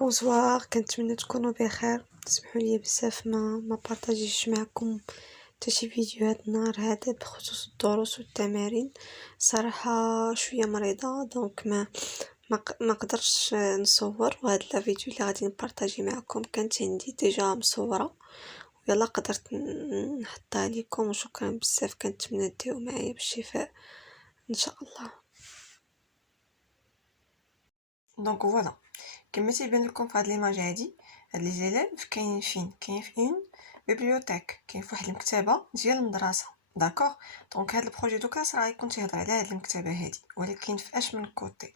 بونسوار، كنتمنى تكونوا بخير. تسمحوا لي بزاف ما بارطاجيش معكم حتى شي فيديوهات النهار هذا بخصوص الدروس والتمارين. صراحه شويه مريضه دونك ما قدرتش نصور، وهاد لا فيديو اللي غادي نبارطاجي معكم كانت عندي ديجا مصوره ويلا قدرت نحطها لكم. وشكرا بزاف، كنتمنى ديروا معايا بالشفاء ان شاء الله. دونك فوالا كما تيبان لكم في هاد ليماج هادي، هاد لي زيليف كاين في اون بيبليوتيك، كاين في واحد المكتبه ديال المدرسه. داكوغ، دونك هاد البروجي دو كلاس راه يكون تيهضر على هاد المكتبه هادي، ولكن في اش من كوتي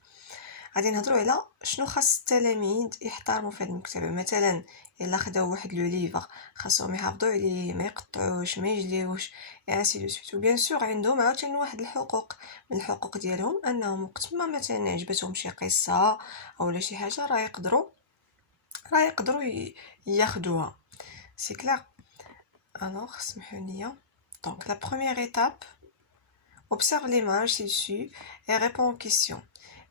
غادي نهضروا على شنو خاص التلاميذ يحترموا في هاد المكتبه. مثلا الا خداو واحد لو ليفر خاصهم يحافظوا عليه، ما يقطعوش، ما يجليوش، يعني سي دو سويت. وبيان سور عندهم عاوتاني واحد الحقوق، من الحقوق ديالهم انهم وقت ما مثلا عجبتهم شي قصه اولا شي حاجه راه يقدروا ياخدوها. سي كلير. الوغ سمحوا لي. دونك لا بروميير ايتاب، observe l'image ci-dessus et réponds aux questions.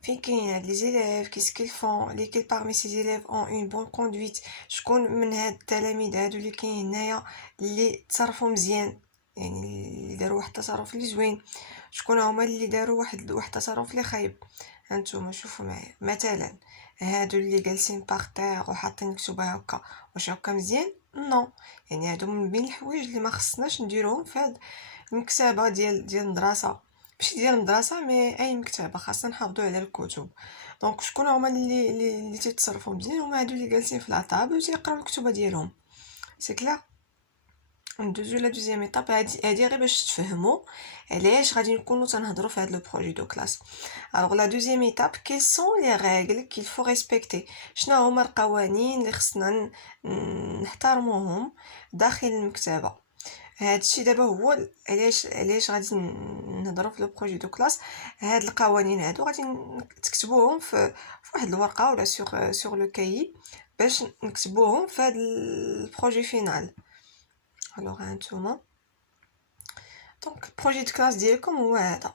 فين كاين هاد لي زيليف كيس كيل فون ليكيل parmi ces élèves ont une bonne conduite. شكون من هاد التلاميذ هادو اللي كاين هنايا اللي تصرفوا مزيان، يعني اللي داروا واحد التصرف اللي زوين؟ شكون هما اللي داروا واحد التصرف اللي خايب؟ هانتوما شوفوا معايا. مثلا هادو اللي جالسين بارتير وحاطين كتب هكا، واش هكا مزيان؟ نو. يعني هادو من بين الحوايج اللي ما خصناش نديروهم في هاد المكتبه ديال المدرسه. ماشي ديال المدرسه مي اي مكتبه خاصنا نحافظوا على الكتب. دونك شكون هما اللي تيتصرفوا مزيان؟ هما هادو اللي جالسين في لاطابل وتيقراو الكتب ديالهم. سي كلير. ندوزو لا دوزيام ايطاب. هادي غير باش تفهموا علاش غادي نكونوا تنهضروا في هذا لو بروجي دو كلاس. الوغ لا دوزيام ايطاب، كيل سون لي ريغل كيل فو ريسبكتي. شنو هما القوانين اللي خصنا نحترموهم داخل المكتبه؟ هادشي دابا هو علاش غادي نهضروا في لو بروجي دو كلاس. هاد القوانين هادو غادي تكتبوهم في واحد الورقه ولا سور لو كاي باش نكتبوهم في هاد البروجي فينال. الوغ هانتوما دونك البروجي دو كلاس ديالكم هو هذا.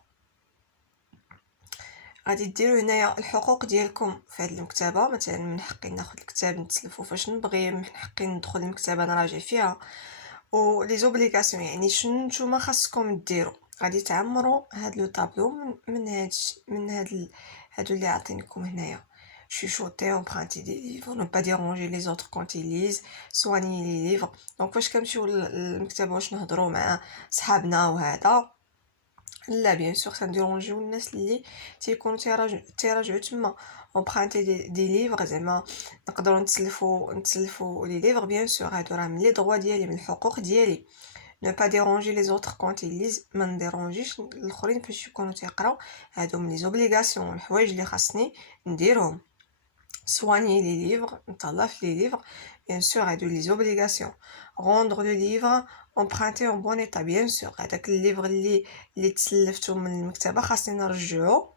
غادي ديروا هنايا الحقوق ديالكم في هذه المكتبه. مثلا من حقي ناخذ الكتاب نتسلفو فاش نبغي، من حقي ندخل المكتبه نراجع فيها. و لي زوبليغاسيون يعني شنو نتوما خاصكم ديروا. غادي تعمروا هاد لو طابلو من هادو اللي عاطينكم هنايا. chuchoter, emprunter des livres, ne pas déranger les autres quand ils lisent, soigner les livres. donc فاش كنمشيو للمكتبه واش نهضروا مع صحابنا وهذا، لا بيان سور سنديرونجيو الناس اللي تيكونوا تيراجعوا تما. emprunter des livres زعما نقدروا نتسلفوا لي ليفر. بيان سور هادو راه من لي droits ديالي، من الحقوق ديالي. ne pas déranger les autres quand ils lisent، ما نديرونجيش الاخرين فاش يكونوا تيقراو. هادو من لي زوبليغاسيون، الحوايج اللي خاصني نديرهم. soigner les livres، نتهلا في لي ليفر. bien sûr هادو les obligations. rendre le livre emprunté en bon état، bien sûr هذاك الليفر اللي تسلفتو من المكتبه خاصني نرجعو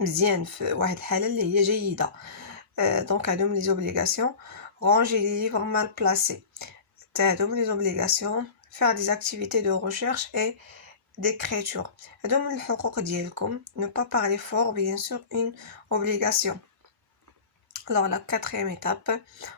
مزيان في واحد الحاله اللي هي جيده. دونك هادو من les obligations. ranger les livres mal placés، هادو من les obligations. faire des activités de recherche et d'écriture، هادو من الحقوق ديالكم. ne pas parler fort، bien sûr une obligation. Alors la quatrième étape,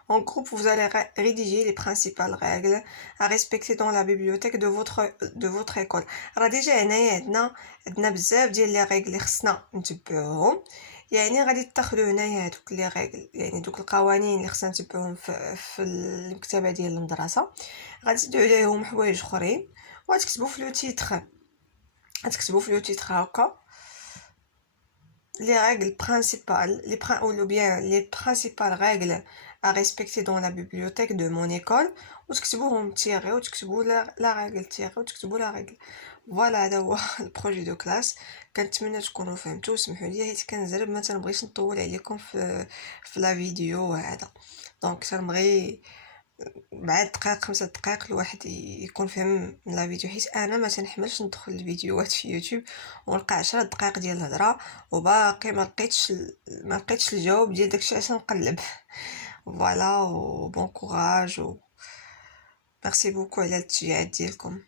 en groupe vous allez rédiger les principales règles à respecter dans la bibliothèque de votre école. راه ديجا هنايا عندنا بزاف ديال لي ريغل اللي خصنا نتبعوهم. يعني غادي تاخذوا هنايا هذوك لي ريغل، يعني دوك القوانين اللي خصنا نتبعوهم في المكتبه ديال المدرسه. غادي تزيدوا عليهم حوايج اخرين وغتكتبوا في لو تيتر. هكا les règles principales, les principales règles à respecter dans la bibliothèque de mon école. وتكتبوهم تيري وتكتبوا لا ريغل تيري وتكتبوا لا ريغل. فوالا هذا هو البروجي دو كلاس. كنتمنى تكونوا فهمتوا. سمحوا لي حيت كنزرب ما تنبغيش نطول عليكم في لا فيديو هذا. دونك تنبغي بعد دقائق 5 دقائق الواحد يكون فهم لا فيديو، حيت انا ما تنحملش ندخل الفيديوهات في يوتيوب ونلقى 10 دقائق ديال الهضره وباقي ما لقيتش الجواب ديال داكشي علاش نقلب. فوالا و بون كوراج و ميرسي بوكو على التشجيعات ديالكم.